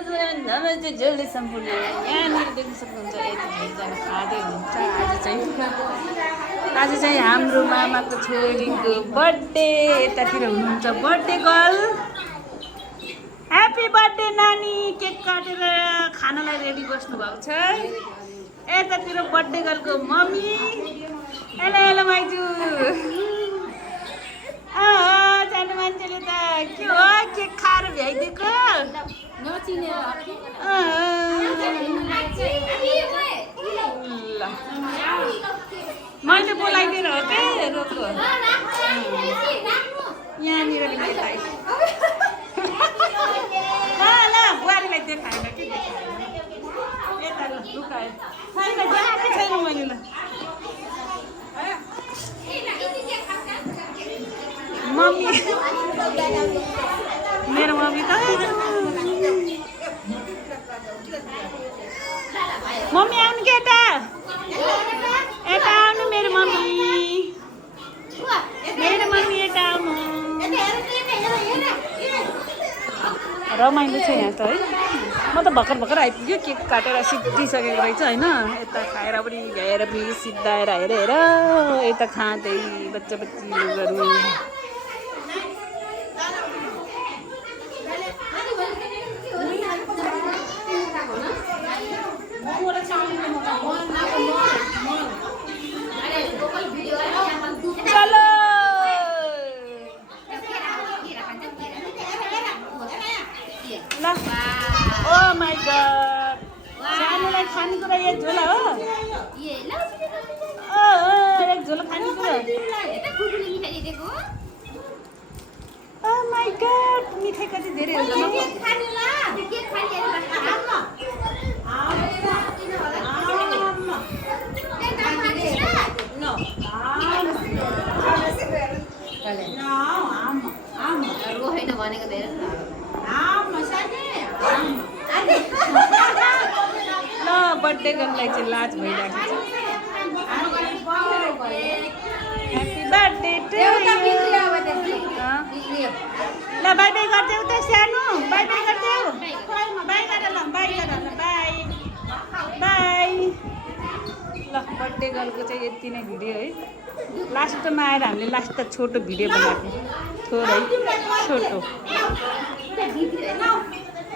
नमस्ते जल्दी सम्पूर्ण यहाँनिर देख्न सक्नुहुन्छ यतिजना खाँदै हुनुहुन्छ आज चाहिँ हाम्रो मामाको छोरीको बर्थडे यतातिर हुनुहुन्छ बर्थडे गर्ल ह्याप्पी बर्थडे नानी केक काटेर खानालाई रेडी बस्नु भएको छ यतातिर बर्थडे गर्लको मम्मी हेलो हेलो माइजू जानु मान्छेले त के हो केक खाएर भ्याइदिएको मैले बोलाइदिएर हो के रोको यहाँनिर बोलाइ ल बुहारीलाई देखाएन कि यता ल लुकायो छैन देखाएकै छैन मैले ल मम्मी मेरो मम्मी त मम्मी आउनु के यता यता आउनु मेरो मम्मी यता आउनु रमाइलो छ यहाँ त है म त भर्खर भर्खर आइपुग्यो केक काटेर सिद्धिसकेको रहेछ होइन यता खाएर पनि भ्याएर पनि सिद्धाएर हेर हेर यता खाँदै बच्चा बच्चीहरू चलो ल ओ माई गड सानोलाई खानेकुरा एक झोला हो एक झोला खानेकुरा ओ माई गड मिठाई कति धेरै हुन्छ ल बर्थडे गर्नलाई चाहिँ लाज भइरहेको छ ह्याप्पी बर्थडे टु ल बाई बाई गरिदेऊ त सानो बाई बाई गरिदेऊ बाई गर ल बाई गर ल बाई बाई ल बर्थडे गर्लको चाहिँ यति नै भिडियो है लास्टमा आएर हामीले लास्ट त छोटो भिडियो बनाएको थोरै छोटो